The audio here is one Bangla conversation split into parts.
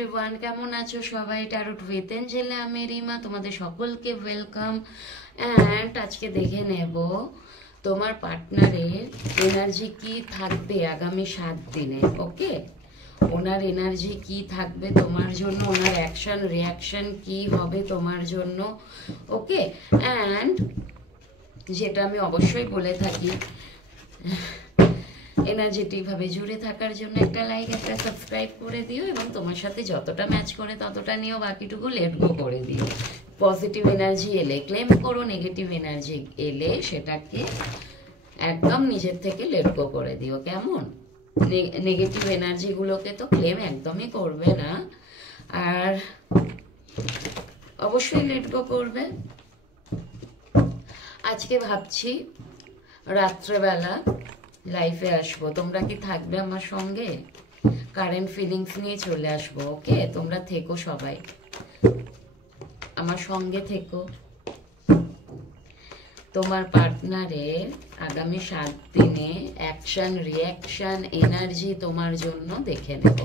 এভরিওয়ান, কেমন আছো সবাই? ট্যারোট উইথ এঞ্জেলে আমি রিমা, তোমাদের সকলকে ওয়েলকাম। অ্যান্ড আজকে দেখে নেব তোমার পার্টনারের এনার্জি কি থাকবে আগামী 7 দিনে। ওকে, ওনার এনার্জি কি থাকবে তোমার জন্য, ওনার অ্যাকশন রিয়াকশন কি হবে তোমার জন্য। ওকে, অ্যান্ড যেটা আমি অবশ্যই বলে থাকি, এনার্জেটিক ভাবে জুড়ে থাকার জন্য একটা লাইক, একটা সাবস্ক্রাইব করে দিও, এবং তোমার সাথে যতটা ম্যাচ করে ততটা নিও, বাকিটুকু লেট গো করে দিও। পজিটিভ এনার্জি এলে ক্লেম করো, নেগেটিভ এনার্জি এলে সেটাকে একদম নিজের থেকে লেট গো করে দিও। কেমন? নেগেটিভ এনার্জিগুলোকে তো ক্লেম একদমই করবে না, আর অবশ্যই লেট গো করবে। আজকে ভাবছি রাত্রেবেলা লাইফে আসবো, তোমরা কি থাকবে আমার সঙ্গে? কারেন্ট ফিলিংস নিয়ে চলে আসবো। ওকে, তোমরা থেকো, সবাই আমার সঙ্গে থেকো। তোমার পার্টনারের আগামী 7 দিনে অ্যাকশন রিয়াকশন এনার্জি তোমার জন্য দেখে নেব।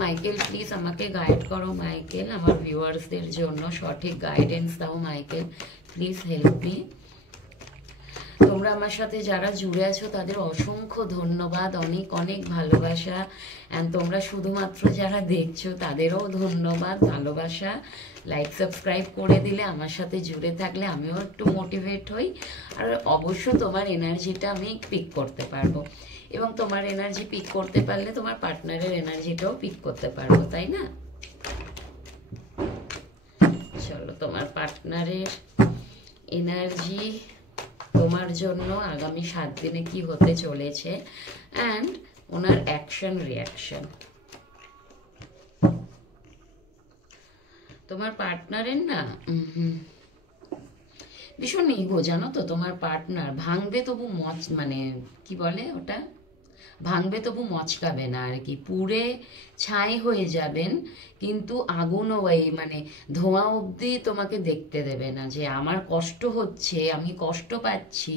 মাইকেল প্লিজ আমাকে গাইড করো। মাইকেল, আমার ভিউয়ার্সদের জন্য সঠিক গাইডেন্স দাও। Michael please help me. তোমরা আমার সাথে যারা জুড়ে আছো তাদের অসংখ্য ধন্যবাদ, অনেক অনেক ভালোবাসা। অ্যান্ড তোমরা শুধুমাত্র যারা দেখছো তাদেরও ধন্যবাদ, ভালোবাসা। লাইক সাবস্ক্রাইব করে দিলে, আমার সাথে জুড়ে থাকলে আমিও একটু মোটিভেট হই, আর অবশ্য তোমার এনার্জিটা আমি পিক করতে পারবো, এবং তোমার এনার্জি পিক করতে পারলে তোমার পার্টনারের এনার্জিটাও পিক করতে পারবো, তাই না? চলো, তোমার পার্টনারের এনার্জি তোমার জন্য আগামী 7 দিনে কি হতে চলেছে, অ্যান্ড ওনার অ্যাকশন রিয়াকশন। তোমার পার্টনারের না ভীষণ ইগো, জানো তো? তোমার পার্টনার ভাঙবে তবু মানে কি বলে ওটা, ভাঙবে তবু মচকাবে না আর কি, পুড়ে ছাই হয়ে যাবেন, কিন্তু আগুনও মানে ধোঁয়া অবধি তোমাকে দেখতে দেবে না। যে আমার কষ্ট হচ্ছে, আমি কষ্ট পাচ্ছি,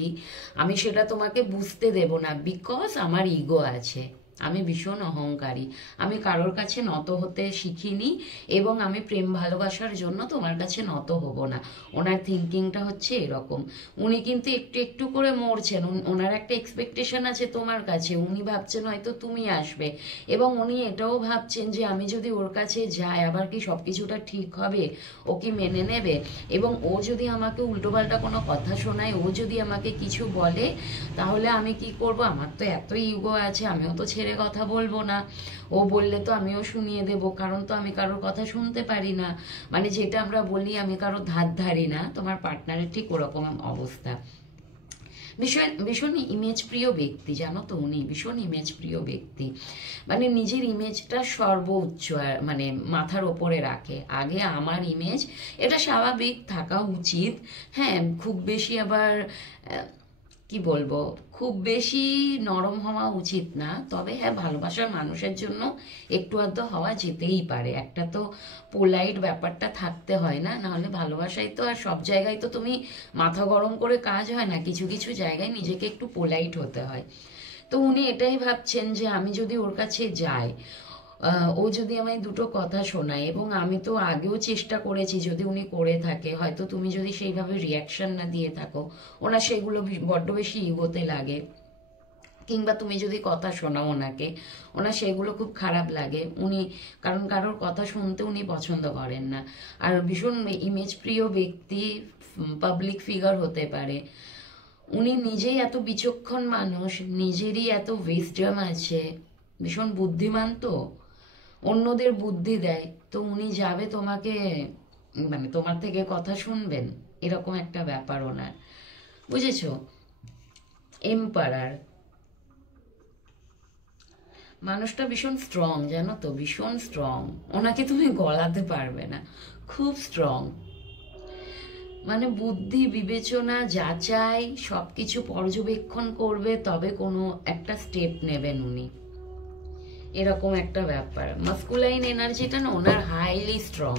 আমি সেটা তোমাকে বুঝতে দেব না, বিকজ আমার ইগো আছে। আমি ভীষণ অহংকারী, আমি কারোর কাছে নত হতে শিখিনি, এবং আমি প্রেম ভালোবাসার জন্য তোমার কাছে নত হব না। ওনার থিঙ্কিংটা হচ্ছে এরকম। উনি কিন্তু একটু একটু করে মরছেন, ওনার একটা এক্সপেকটেশন আছে তোমার কাছে। উনি ভাবছেন হয়তো তুমি আসবে, এবং উনি এটাও ভাবছেন যে আমি যদি ওর কাছে যাই আবার কি সবকিছুটা ঠিক হবে, ও কি মেনে নেবে, এবং ও যদি আমাকে উল্টোপাল্টা কোনো কথা শোনায়, ও যদি আমাকে কিছু বলে, তাহলে আমি কি করব? আমার তো এত ইগো আছে, আমিও তো ছেড়ে কথা বলবো না। ও বললে তো আমিও শুনিয়ে দেব, কারণ তো আমি কারোর কথা শুনতে পারি না। মানে যেটা আমরা বলি, আমি কারোর ধার ধারি না। তোমার পার্টনারের ঠিক ওরকম অবস্থা। ভীষণ ভীষণ ইমেজ প্রিয় ব্যক্তি, জানো তো? উনি ভীষণ ইমেজ প্রিয় ব্যক্তি, মানে নিজের ইমেজটা সর্বোচ্চ, মানে মাথার ওপরে রাখে। আগে আমার ইমেজ, এটা স্বাভাবিক থাকা উচিত। হ্যাঁ, খুব বেশি আবার কি বলবো, খুব বেশি নরম হওয়া উচিত না, তবে হ্যাঁ, ভালোবাসার মানুষের জন্য একটু আধটু হওয়া যেতেই পারে। একটা তো পোলাইট ব্যাপারটা থাকতে হয় না, নাহলে ভালোবাসায় তো আর সব জায়গায় তো তুমি মাথা গরম করে কাজ হয় না, কিছু কিছু জায়গায় নিজেকে একটু পোলাইট হতে হয়। তো উনি এটাই ভাবছেন যে আমি যদি ওর কাছে যাই, ও যদি আমায় দুটো কথা শোনায়, এবং আমি তো আগেও চেষ্টা করেছি, যদি উনি করে থাকে, হয়তো তুমি যদি সেইভাবে রিয়াকশন না দিয়ে থাকো, ওনার সেগুলো বড্ড বেশি ইগোতে লাগে, কিংবা তুমি যদি কথা শোনাও ওনাকে, ওনার সেগুলো খুব খারাপ লাগে। উনি কারণ কারোর কথা শুনতে উনি পছন্দ করেন না, আর ভীষণ ইমেজ প্রিয় ব্যক্তি, পাবলিক ফিগার হতে পারে। উনি নিজেই এত বিচক্ষণ মানুষ, নিজেরই এত উইজডম আছে, ভীষণ বুদ্ধিমান, তো অন্যদের বুদ্ধি দেয়। তো উনি যাবে তোমাকে, মানে তোমার থেকে কথা শুনবেন, এরকম একটা ব্যাপার ওনার, বুঝেছো? এম্পারার মানুষটা ভীষণ স্ট্রং, জানো তো? ভীষণ স্ট্রং, ওনাকে তুমি গলাতে পারবে না, খুব স্ট্রং। মানে বুদ্ধি বিবেচনা যাচাই সবকিছু পর্যবেক্ষণ করবে, তবে কোনো একটা স্টেপ নেবেন উনি, এরকম একটা ব্যাপার। মাস্কুলাইন এনার্জিটা না ওনার হাইলি স্ট্রং,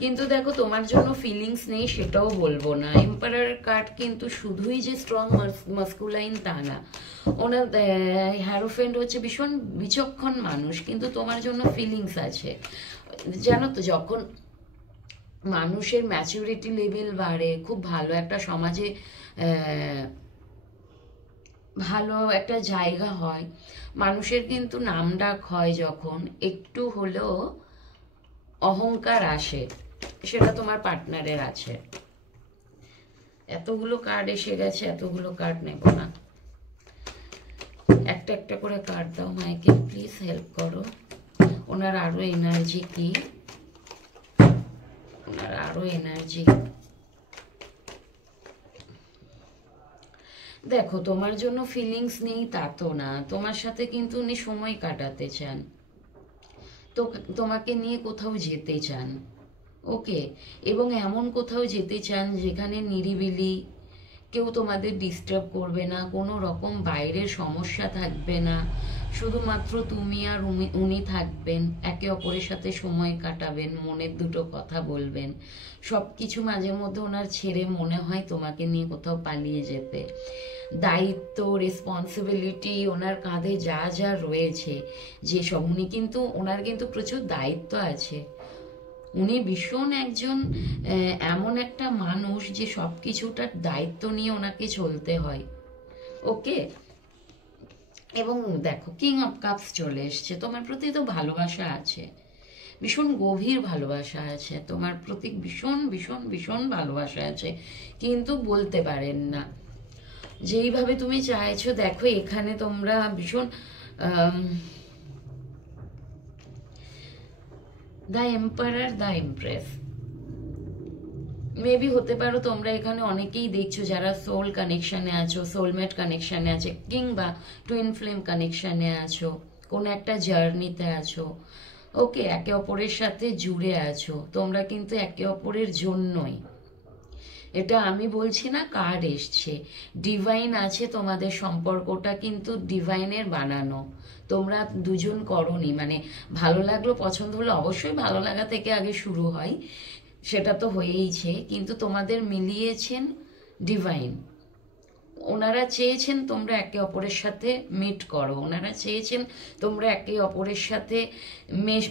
কিন্তু দেখো তোমার জন্য ফিলিংস নেই সেটাও বলবো না। এম্পারার কার্ড কিন্তু শুধুই যে স্ট্রং মাস্কুলাইন তা না, ওনার হ্যারোফেন্ট হচ্ছে ভীষণ বিচক্ষণ মানুষ, কিন্তু তোমার জন্য ফিলিংস আছে। জানো তো, যখন মানুষের ম্যাচুরিটি লেভেল বাড়ে, খুব ভালো একটা সমাজে ভালো একটা জায়গা হয়, মানুষের কিন্তু নামডাক হয়, যখন একটু হলেও অহংকার আসে, সেটা তোমার পার্টনারের আছে। এতগুলো কার্ড এসে গেছে, এতগুলো কার্ড নেব না, একটা একটা করে কার্ড দাও মাইকে, প্লিজ হেল্প করো। ওনার আরো এনার্জি কি, ওনার আরো এনার্জি। দেখো, তোমার জন্য ফিলিংস নেই তা তো না, তোমার সাথে কিন্তু উনি সময় কাটাতে চান, তো তোমাকে নিয়ে কোথাও যেতে চান, ওকে। এবং এমন কোথাও যেতে চান যেখানে নিরিবিলি, কেউ তোমাদের ডিস্টার্ব করবে না, কোনো রকম বাইরের সমস্যা থাকবে না, শুধুমাত্র তুমি আর উনি থাকবেন, একে অপরের সাথে সময় কাটাবেন, মনের দুটো কথা বলবেন। সব কিছু মাঝে মধ্যে ওনার ছেড়ে মনে হয় তোমাকে নিয়ে কোথাও পালিয়ে যেতে। দায়িত্ব, রেসপন্সিবিলিটি ওনার কাঁধে যা যা রয়েছে, যেসব, উনি কিন্তু, ওনার কিন্তু প্রচুর দায়িত্ব আছে। উনি ভীষণ একজন এমন একটা মানুষ যে সব কিছুটার দায়িত্ব নিয়ে ওনাকে চলতে হয়, ওকে। এবং দেখো, কিং অফ কাপস চলে এসছে, তোমার প্রতি তো ভালোবাসা আছে, ভীষণ গভীর ভালোবাসা আছে তোমার প্রতি, ভীষণ ভীষণ ভীষণ ভালোবাসা আছে, কিন্তু বলতে পারেন না যেইভাবে তুমি চাইছো। দেখো, এখানে তোমরা ভীষণ the emperor, the empress, maybe হতে পারো তোমরা এখানে অনেকেই দেখছো যারা সোল কানেকশনে আছো, সোলমেট কানেকশনে আছে, কিংবা টুইন ফ্লেম কানেকশনে আছো, কোনো একটা জার্নিতে আছো, ওকে। একে অপরের সাথে জুড়ে আছো তোমরা, কিন্তু একে অপরের জন্যই। এটা আমি বলছি না, কার্ড এসছে, ডিভাইন আছে তোমাদের সম্পর্কটা, কিন্তু ডিভাইনের বানানো, তোমরা দুজন করনি। মানে ভালো লাগলো, পছন্দ হলো, অবশ্যই ভালো লাগা থেকে আগে শুরু হয়, সেটা তো হয়েইছে, কিন্তু তোমাদের মিলিয়েছেন ডিভাইন। ওনারা চেয়েছেন তোমরা একে অপরের সাথে মিট করো, ওনারা চেয়েছেন তোমরা একে অপরের সাথে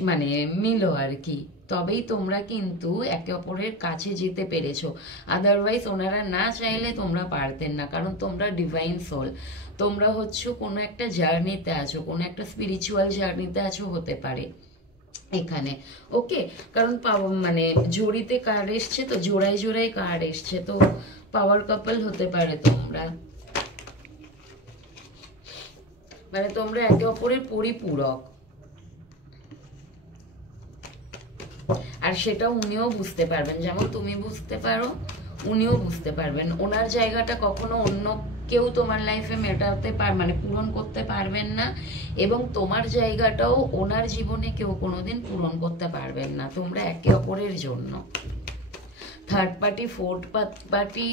মানে মিলো আর কি, তবেই তোমরা কিন্তু একে অপরের কাছে যেতে পেরেছো। আদারওয়াইজ ওনারা না চাইলে তোমরা পারতেন না, কারণ তোমরা ডিভাইন সোল, তোমরা হচ্ছে কোনো একটা জার্নিতে আছো, কোনো একটা স্পিরিচুয়াল জার্নিতে আছো, হতে পারে এখানে, ওকে। কারণ মানে জড়িতে কার্ড এসছে, তো জোড়ায় জোড়ায় কার্ড এসছে, তো পাওয়ার কাপল হতে পারে তোমরা, মানে তোমরা একে অপরের পরিপূরক, আর সেটা উনিও বুঝতে পারবেন, যেমন তুমি বুঝতে পারো উনিও বুঝতে পারবেন। ওনার জায়গাটা কখনো অন্য কেউ তোমার লাইফে মেটাতে মানে পূরণ করতে পারবেন না, এবং তোমার জায়গাটাও ওনার জীবনে কেউ কোনোদিন পূরণ করতে পারবেন না, তোমরা একে অপরের জন্য। থার্ড পার্টি, ফোর্থ পার্টি,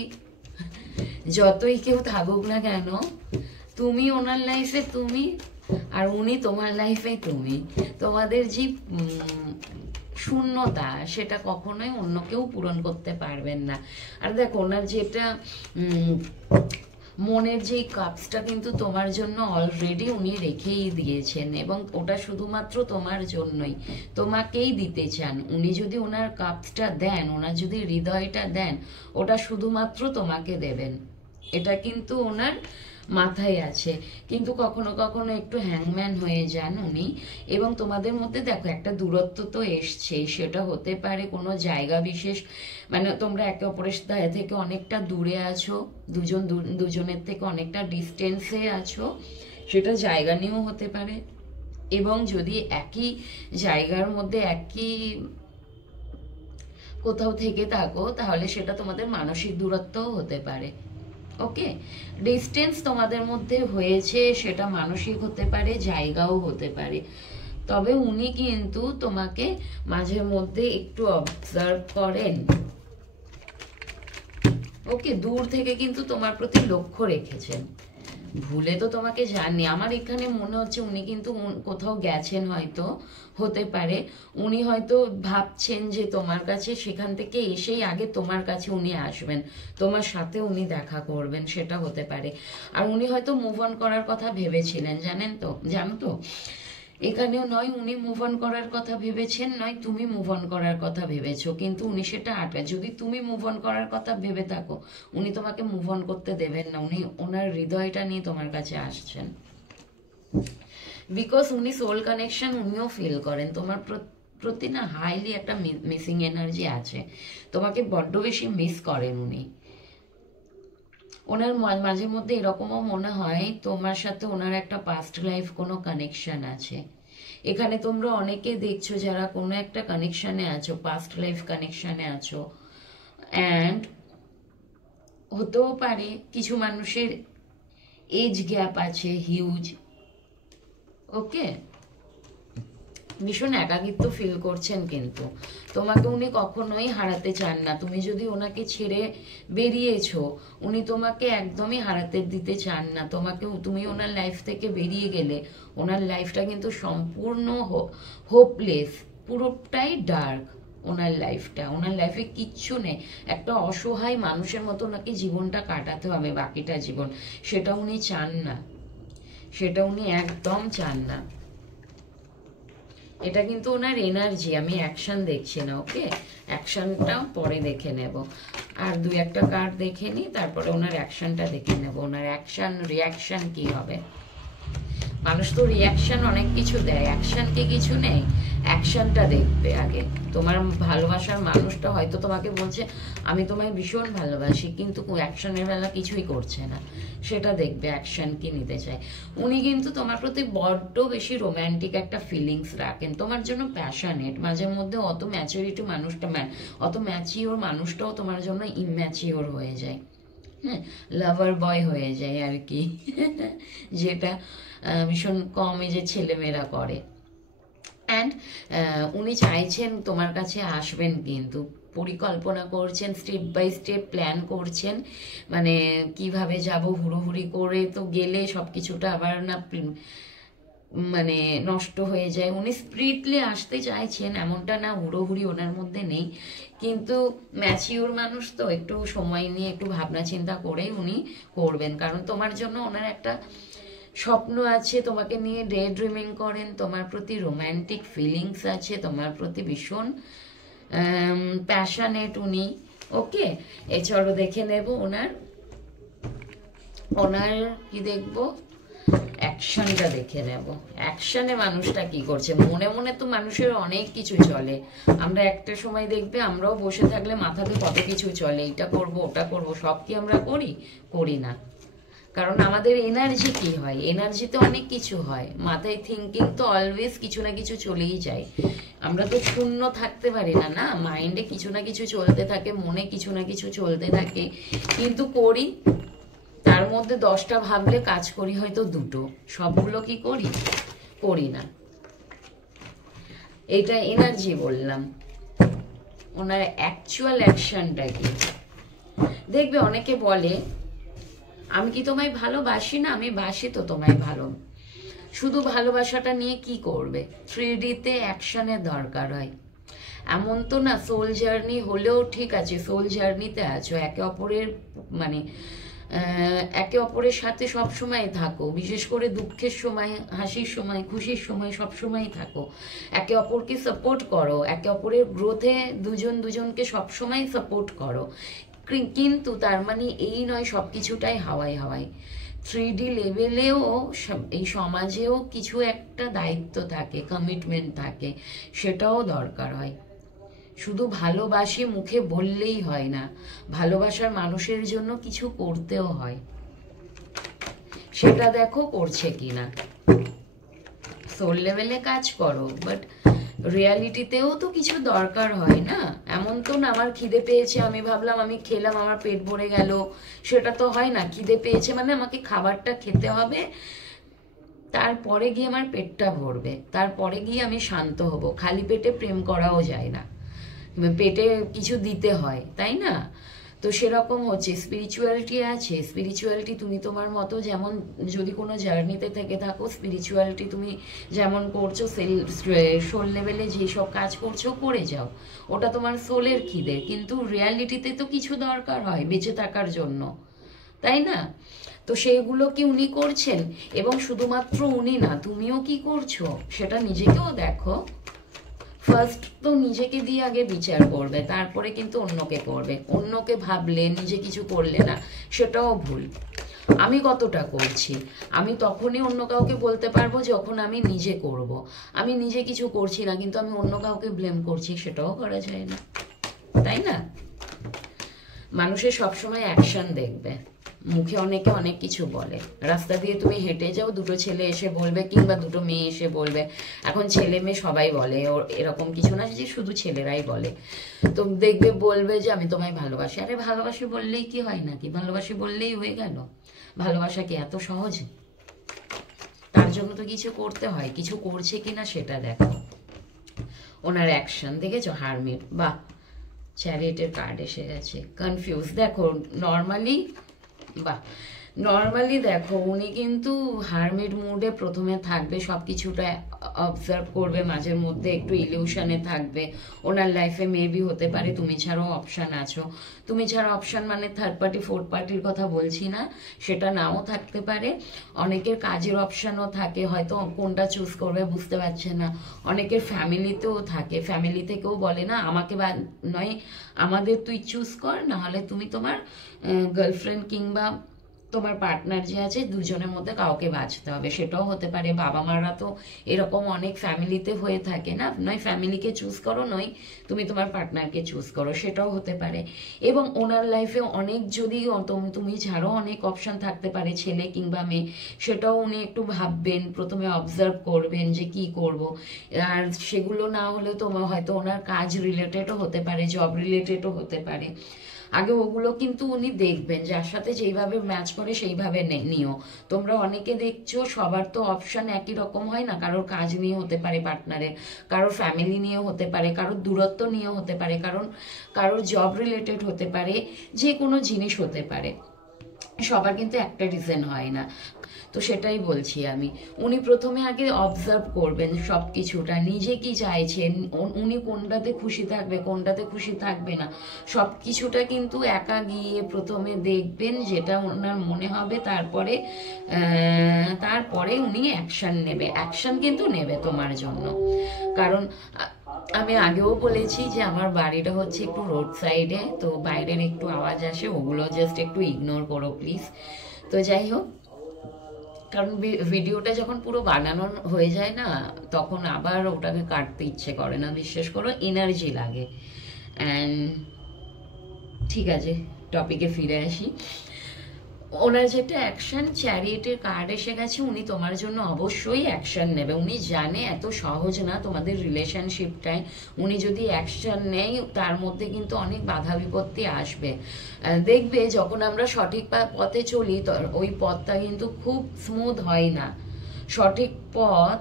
যতই কেউ থাকুক না কেন, তুমি ওনার লাইফে তুমি, আর উনি তোমার লাইফে তুমি, তোমাদের যে শূন্যতা, সেটা কখনোই অন্য কেউ পূরণ করতে পারবেন না। আর দেখো, ওনার যেটা মনের যে কাপসটা কিন্তু তোমার জন্য অলরেডি উনি রেখেই দিয়েছেন, এবং ওটা শুধুমাত্র তোমার জন্যই, তোমাকেই দিতে চান উনি। যদি ওনার কাপসটা দেন, ওনার যদি হৃদয়টা দেন, ওটা শুধুমাত্র তোমাকে দেবেন, এটা কিন্তু ওনার মাথায় আছে। কিন্তু কখনো কখনো একটু হ্যাংম্যান হয়ে যান উনি, এবং তোমাদের মধ্যে দেখো একটা দূরত্ব তো এসছে, সেটা হতে পারে কোনো জায়গা বিশেষ, মানে তোমরা একে অপরের থেকে অনেকটা দূরে আছো, দুজনের থেকে অনেকটা ডিস্টেন্সে আছো, সেটা জায়গা নিয়েও হতে পারে। এবং যদি একই জায়গার মধ্যে একই কোথাও থেকে থাকো, তাহলে সেটা তোমাদের মানসিক দূরত্বও হতে পারে, ওকে। ডিস্টেন্স তোমাদের মধ্যে হয়েছে, সেটা মানসিক হতে পারে, জায়গাও হতে পারে, তবে উনি কিন্তু তোমাকে মাঝে মধ্যে একটু অবজার্ভ করেন, ওকে। দূর থেকে কিন্তু তোমার প্রতি লক্ষ্য রেখেছেন, ভুলে তো তোমাকে জানি, আমার এখানে মনে হচ্ছে উনি কিন্তু কোথাও গেছেন হয়তো, হতে পারে উনি হয়তো ভাবছেন যে তোমার কাছে, সেখান থেকে এসেই আগে তোমার কাছে উনি আসবেন, তোমার সাথে উনি দেখা করবেন, সেটা হতে পারে। আর উনি হয়তো মুভ অন করার কথা ভেবেছিলেন, জানো তো, এখানেও নয় উনি মুভ অন করার কথা ভেবেছেন, নয় তুমি মুভ অন করার কথা ভেবেছো, কিন্তু উনি সেটা যদি তুমি মুভ অন করার কথা ভেবে থাকো, উনি তোমাকে মুভ অন করতে দেবেন না, উনি ওনার হৃদয়টা নিয়ে তোমার কাছে আসছেন। বিকজ উনি সোল কানেকশন উনিও ফিল করেন, তোমার প্রতি না হাইলি একটা মিসিং এনার্জি আছে, তোমাকে বড্ড বেশি মিস করেন উনি। ওনার মাঝে মধ্যে এরকমও মনে হয় তোমার সাথে ওনার একটা পাস্ট লাইফ কোনো কানেকশন আছে। এখানে তোমরা অনেকে দেখছো যারা কোনো একটা কানেকশনে আছো, পাস্ট লাইফ কানেকশনে আছো, অ্যান্ড হতেও পারে কিছু মানুষের এজ গ্যাপ আছে হিউজ। ওকে, ভীষণ একাকিত্ব ফিল করছেন, কিন্তু তোমাকে উনি কখনোই হারাতে চান না। তুমি যদি ওনাকে ছেড়ে বেরিয়েছো, উনি তোমাকে একদমই হারাতে দিতে চান না তোমাকে। তুমি ওনার লাইফ থেকে বেরিয়ে গেলে ওনার লাইফটা কিন্তু সম্পূর্ণ হোপলেস, পুরোটাই ডার্ক ওনার লাইফটা। ওনার লাইফে কিচ্ছু নেই, একটা অসহায় মানুষের মতো ওনাকে জীবনটা কাটাতে হবে বাকিটা জীবন, সেটা উনি চান না, সেটা উনি একদম চান না। এটা কিন্তু ওনার এনার্জি, আমি অ্যাকশন দেখছি না। ওকে, অ্যাকশনটাও পরে দেখে নেব, আর দুই একটা কার্ড দেখে নিই, তারপরে ওনার অ্যাকশনটা দেখে নেব, ওনার অ্যাকশন রিয়াকশন কি হবে। মানুষ তো রিয়াকশন অনেক কিছু দেয়, অ্যাকশন কি কিছু নেই, অ্যাকশনটা দেখবে আগে। তোমার ভালোবাসার মানুষটা হয়তো তোমাকে বলছে আমি তোমায় ভীষণ ভালোবাসি, কিন্তু অ্যাকশনের বেলা কিছুই করছে না, সেটা দেখবে অ্যাকশন কি নিতে চায়। উনি কিন্তু তোমার প্রতি বড্ড বেশি রোম্যান্টিক একটা ফিলিংস রাখেন, তোমার জন্য প্যাশনেট। মাঝে মধ্যে অত ম্যাচুরিটি মানুষটা অত ম্যাচিওর মানুষটাও তোমার জন্য ইম্যাচিওর হয়ে যায়, হ্যাঁ, লাভার বয় হয়ে যায় আর কি যেটা ভীষণ কম এজে ছেলেমেয়েরা করে। অ্যান্ড উনি চাইছেন তোমার কাছে আসবেন, কিন্তু পরিকল্পনা করছেন, স্টেপ বাই স্টেপ প্ল্যান করছেন, মানে কিভাবে যাব, হুড়োহুড়ি করে তো গেলে সব কিছুটা আবার না মানে নষ্ট হয়ে যায়। উনি স্পিরিটলি আসতে চাইছেন, এমনটা না হুড়োহুড়ি ওনার মধ্যে নেই, কিন্তু ম্যাচিওর মানুষ তো একটু সময় নিয়ে একটু ভাবনা চিন্তা করেই উনি করবেন, কারণ তোমার জন্য ওনার একটা স্বপ্ন আছে, তোমাকে নিয়ে ডে ড্রিমিং করেন, তোমার প্রতি রোম্যান্টিক ফিলিংস আছে, তোমার প্রতি ভীষণ প্যাশনেট উনি। ওকে, চলো দেখে নেব ওনার কি দেখবো, অ্যাকশনটা দেখে নেব। অ্যাকশনে মানুষটা কি করছে, মনে মনে তো মানুষের অনেক কিছু চলে, আমরা একটা সময় দেখবে আমরাও বসে থাকলে মাথাতে কত কিছু চলে, এটা করব ওটা করব, সব কি আমরা করি না। কারণ আমাদের এনার্জি কি হয়, এনার্জিতে অনেক কিছু হয়, মাথায় থিঙ্কিং তো অলওয়েজ কিছু না কিছু চলেই যায়, আমরা তো শূন্য থাকতে পারি না, না মাইন্ডে কিছু না কিছু চলতে থাকে, মনে কিছু না কিছু চলতে থাকে, কিন্তু করি তার মধ্যে 10টা ভাবলে কাজ করি হয়তো 2টো, সবগুলো কি করি না। এটা এনার্জি বললাম। ওনার অ্যাকচুয়াল অ্যাকশনটা কি দেখবে। অনেকে বলে আমি কি তোমায় ভালোবাসি না, আমি বাসি তো তোমায় ভালো, শুধু ভালোবাসাটা নিয়ে কি করবে। 3Dতে অ্যাকশনের দরকার হয়, এমন তো না সোল জার্নি হলেও ঠিক আছে, সোল জার্নিতে আছো, একে অপরের মানে একে অপরের সাথে সব সময় থাকো, বিশেষ করে দুঃখের সময়, হাসির সময়, খুশির সময় সব সময় থাকো, একে অপরকে সাপোর্ট করো, একে অপরের গ্রোথে দুজনকে সব সময় সাপোর্ট করো, কিন্তু তার মানে এই নয় সব কিছুটাই হাওয়ায় হাওয়ায়। 3D লেভেলেও এই সমাজেও কিছু একটা দায়িত্ব থাকে, কমিটমেন্ট থাকে, সেটাও দরকার হয়। শুধু ভালোবাসি মুখে বললেই হয় না, ভালোবাসার মানুষের জন্য কিছু করতেও হয়, সেটা দেখো করছে কিনা। সোল লেভেলে কাজ করো, বাট রিয়ালিটিতেও তো কিছু দরকার হয় না। এমন তো না আমার খিদে পেয়েছে আমি ভাবলাম আমি খেলাম আমার পেট ভরে গেল, সেটা তো হয় না। খিদে পেয়েছে মানে আমাকে খাবারটা খেতে হবে, তারপরে গিয়ে আমার পেটটা ভরবে, তারপরে গিয়ে আমি শান্ত হব। খালি পেটে প্রেম করাও যায় না, পেটে কিছু দিতে হয়, তাই না? তো সেরকম হচ্ছে, স্পিরিচুয়ালিটি আছে, স্পিরিচুয়ালিটি তুমি তোমার মতো যেমন যদি কোনো জার্নিতে থেকে থাকো, স্পিরিচুয়ালিটি তুমি যেমন করছো সোল লেভেলে যেসব কাজ করছো করে যাও, ওটা তোমার সোলের খিদে, কিন্তু রিয়ালিটিতে তো কিছু দরকার হয় বেঁচে থাকার জন্য, তাই না? তো সেইগুলো কি উনি করছেন? এবং শুধুমাত্র উনি না, তুমিও কি করছো সেটা নিজেকেও দেখো। ফার্স্ট তো নিজেকে দিয়ে আগে বিচার করবে, তারপরে কিন্তু অন্যকে করবে। অন্যকে ভাবলে নিজে কিছু করলে না, সেটাও ভুল। আমি কতটা করছি আমি তখনই অন্য কাউকে বলতে পারবো যখন আমি নিজে করব। আমি নিজে কিছু করছি না কিন্তু আমি অন্য কাউকে ব্লেম করছি, সেটাও করা যায় না, তাই না? মানুষের সবসময় অ্যাকশন দেখবে, মুখে অনেকে অনেক কিছু বলে। রাস্তা দিয়ে তুমি হেঁটে যাও, দুটো ছেলে এসে বলবে কিংবা দুটো মেয়ে এসে বলবে, এখন ছেলে মেয়ে সবাই বলে, এরকম কিছু না যে শুধু ছেলেরাই বলে, তো দেখবে বলবে যে আমি তোমায় ভালোবাসি। আরে ভালোবাসি বললেই কি হয় নাকি? ভালোবাসি বললেই হয়ে গেল? ভালোবাসা কি এত সহজ? তার জন্য তো কিছু করতে হয়, কিছু করছে কিনা সেটা দেখো। ওনার অ্যাকশন দেখেছো? হারমিট, বাহ, চ্যারিটের কার্ড এসে গেছে। কনফিউজ, দেখো নর্মালি, বাহ, নর্মালি দেখো উনি কিন্তু হারমিট মুডে প্রথমে থাকবে, সব কিছুটা অবজার্ভ করবে, মাঝের মধ্যে একটু ইলিউশনে থাকবে। ওনার লাইফে মেবি হতে পারে তুমি ছাড়াও অপশান আছো, তুমি ছাড়া অপশান মানে থার্ড পার্টি ফোর্থ পার্টির কথা বলছি না, সেটা নাও থাকতে পারে। অনেকের কাজের অপশানও থাকে, হয়তো কোনটা চুজ করবে বুঝতে পারছে না। অনেকের ফ্যামিলিতেও থাকে, ফ্যামিলি থেকেও বলে না আমাকে বা নয় আমাদের তুই চুজ কর, না হলে তুমি তোমার গার্লফ্রেন্ড কিংবা তোমার পার্টনার যে আছে দুজনের মধ্যে কাউকে বাঁচতে হবে, সেটাও হতে পারে। বাবা মারা তো এরকম অনেক ফ্যামিলিতে হয়ে থাকে না, নয় ফ্যামিলিকে চুজ করো, নয় তুমি তোমার পার্টনারকে চুজ করো, সেটাও হতে পারে। এবং ওনার লাইফে অনেক যদি তুমি ছাড়াও অনেক অপশন থাকতে পারে, ছেলে কিংবা মেয়ে, সেটাও উনি একটু ভাববেন, প্রথমে অবজার্ভ করবেন যে কি করব। আর সেগুলো না হলে তোমার হয়তো ওনার কাজ রিলেটেডও হতে পারে, জব রিলেটেডও হতে পারে। আগে ওগুলো কিন্তু উনি দেখবেন, যার সাথে যেইভাবে ম্যাচ করে সেইভাবে নিও। তোমরা অনেকে দেখছো সবার তো অপশন একই রকম হয় না, কারোর কাজ নিয়ে হতে পারে পার্টনারের, কারোর ফ্যামিলি নিয়ে হতে পারে, কারোর দূরত্ব নিয়ে হতে পারে, কারোর জব রিলেটেড হতে পারে, যে কোনো জিনিস হতে পারে। সবার কিন্তু একটা রিজন হয় না, তো সেটাই বলছি আমি। উনি প্রথমে আগে অবজার্ভ করবেন সব কিছুটা, নিজে কি চাইছেন, উনি কোনটাতে খুশি থাকবে কোনটাতে খুশি থাকবে না, সব কিছুটা কিন্তু একা গিয়ে প্রথমে দেখবেন, যেটা ওনার মনে হবে, তারপরে উনি অ্যাকশন নেবে। অ্যাকশন কিন্তু নেবে তোমার জন্য, কারণ আমি আগেও বলেছি যে আমার বাড়িটা হচ্ছে একটু রোড সাইডে, তো বাইরের একটু আওয়াজ আসে, ওগুলো জাস্ট একটু ইগনোর করো প্লিজ। তো যাই হোক, কারণ ভিডিওটা যখন পুরো বানানো হয়ে যায় না, তখন আবার ওটাকে কাটতে ইচ্ছে করে না, বিশ্বাস করো, এনার্জি লাগে। অ্যান্ড ঠিক আছে, টপিকে ফিরে আসি। ওনার যেটা অ্যাকশন, চ্যারিয়েটের কার্ড এসে গেছে, উনি তোমার জন্য অবশ্যই অ্যাকশন নেবে। উনি জানে এত সহজ না তোমাদের রিলেশনশিপটাই, উনি যদি অ্যাকশন নেয় তার মধ্যে কিন্তু অনেক বাধা বিপত্তি আসবে। দেখবে যখন আমরা সঠিক পথে চলি, ওই পথটা কিন্তু খুব স্মুথ হয় না। সঠিক পথ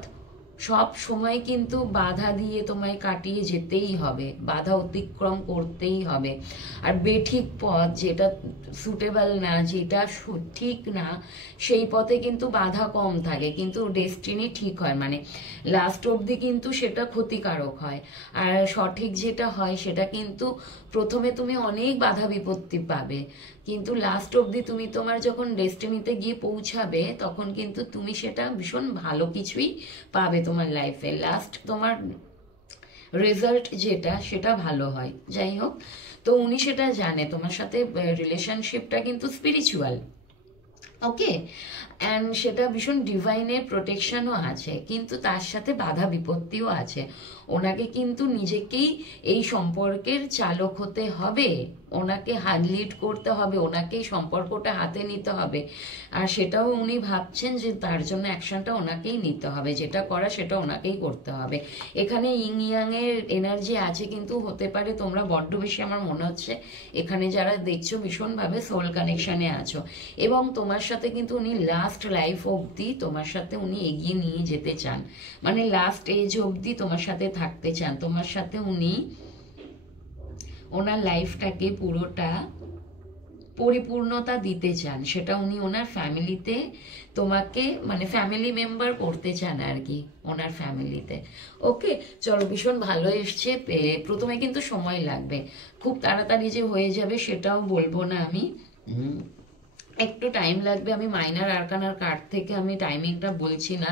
সব সময় কিন্তু বাধা দিয়ে তোমায় কাটিয়ে যেতেই হবে, বাধা অতিক্রম করতেই হবে। আর বেঠিক পথ, যেটা সুটেবল না, যেটা ঠিক না, সেই পথে কিন্তু বাধা কম থাকে কিন্তু ডেস্টিনি ঠিক হয়, মানে লাস্ট অবধি কিন্তু সেটা ক্ষতিকারক হয়। আর সঠিক যেটা হয় সেটা কিন্তু প্রথমে তুমি অনেক বাধা বিপত্তি পাবে, কিন্তু লাস্ট অবধি তুমি তোমার যখন ডেস্টিনিতে গিয়ে পৌঁছাবে তখন কিন্তু তুমি সেটা ভীষণ ভালো কিছুই পাবে তোমার লাইফে। লাস্ট তোমার রেজাল্ট যেটা, সেটা ভালো হয়। যাই হোক, তো উনি সেটা জানে, তোমার সাথে রিলেশনশিপটা কিন্তু স্পিরিচুয়াল, ওকে, অ্যান্ড সেটা ভীষণ ডিভাইনের প্রোটেকশনও আছে, কিন্তু তার সাথে বাধা বিপত্তিও আছে। ওনাকে কিন্তু নিজেকেই এই সম্পর্কের চালক হতে হবে, ওনাকে লিড করতে হবে, ওনাকেই সম্পর্কটা হাতে নিতে হবে। আর সেটাও উনি ভাবছেন যে তার জন্য অ্যাকশনটা ওনাকেই নিতে হবে, যেটা করা সেটা ওনাকেই করতে হবে। এখানে ইং ইয়াং এর এনার্জি আছে, কিন্তু হতে পারে তোমরা বড্ড বেশি, আমার মনে হচ্ছে এখানে যারা দেখছো ভীষণভাবে সোল কানেকশনে আছো, এবং তোমার সাথে কিন্তু উনি লাস্ট লাইফ অবধি তোমার সাথে উনি এগিয়ে নিয়ে যেতে চান, মানে লাস্ট এজ অবধি তোমার সাথে থাকতে চান। তোমার সাথে উনি ওনার লাইফটাকে পুরোটা পরিপূর্ণতা দিতে চান, সেটা উনি ওনার ফ্যামিলিতে তোমাকে মানে ফ্যামিলি মেম্বার করতে চান আর কি, ওনার ফ্যামিলিতে। ওকে, চলো, ভীষণ ভালো এসছে। প্রথমে কিন্তু সময় লাগবে, খুব তাড়াতাড়ি যে হয়ে যাবে সেটাও বলবো না আমি, একটু টাইম লাগবে। আমি মাইনার আরকানার কার্ড থেকে আমি টাইমিংটা বলছি না,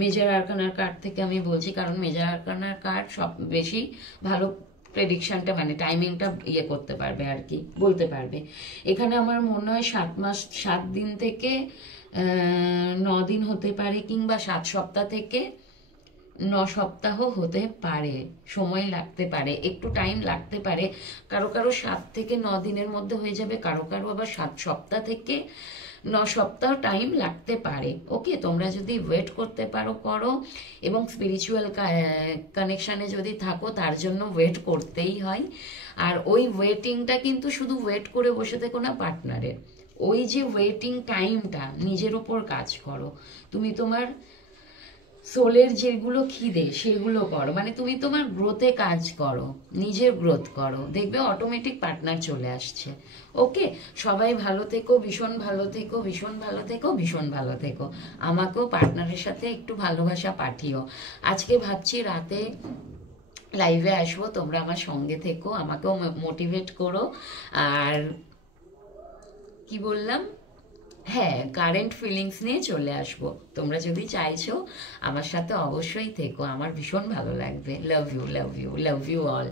মেজর আরকানার কার্ড থেকে আমি বলছি, কারণ মেজর আরকানার কার্ড সব বেশি ভালো প্রেডিকশনটা মানে টাইমিংটা ইয়ে করতে পারবে আর কি, বলতে পারবে। এখানে আমার মনে হয় 7 মাস 7 দিন থেকে 9 দিন হতে পারে, কিংবা 7 সপ্তাহ থেকে 9 সপ্তাহ হতে পারে, সময় লাগতে পারে, একটু টাইম লাগতে পারে। কারো কারো 7 থেকে 9 দিনের মধ্যে হয়ে যাবে, কারো কারো আবার 7 সপ্তাহ থেকে 9 সপ্তাহ টাইম লাগতে পারে। ওকে, তোমরা যদি ওয়েট করতে পারো করো, এবং স্পিরিচুয়াল কানেকশানে যদি থাকো তার জন্য ওয়েট করতেই হয়। আর ওই ওয়েটিংটা কিন্তু শুধু ওয়েট করে বসে থেকো না পার্টনারের, ওই যে ওয়েটিং টাইমটা নিজের ওপর কাজ করো। তুমি তোমার সোলের যেগুলো খিদে সেগুলো করো, মানে তুমি তোমার গ্রোথে কাজ করো, নিজের গ্রোথ করো, দেখবে অটোমেটিক পার্টনার চলে আসছে। ওকে, সবাই ভালো থেকো, ভীষণ ভালো থেকো, ভীষণ ভালো থেকো, ভীষণ ভালো থেকো। আমাকেও পার্টনারের সাথে একটু ভালোবাসা পাঠিও। আজকে ভাবছি রাতে লাইভে আসবো, তোমরা আমার সঙ্গে থেকো, আমাকেও মোটিভেট করো। আর কি বললাম, হ্যাঁ, কারেন্ট ফিলিংস নিয়ে চলে আসবো। তোমরা যদি চাইছো আমার সাথে অবশ্যই থেকো, আমার ভীষণ ভালো লাগবে। Love you, love you, love you all.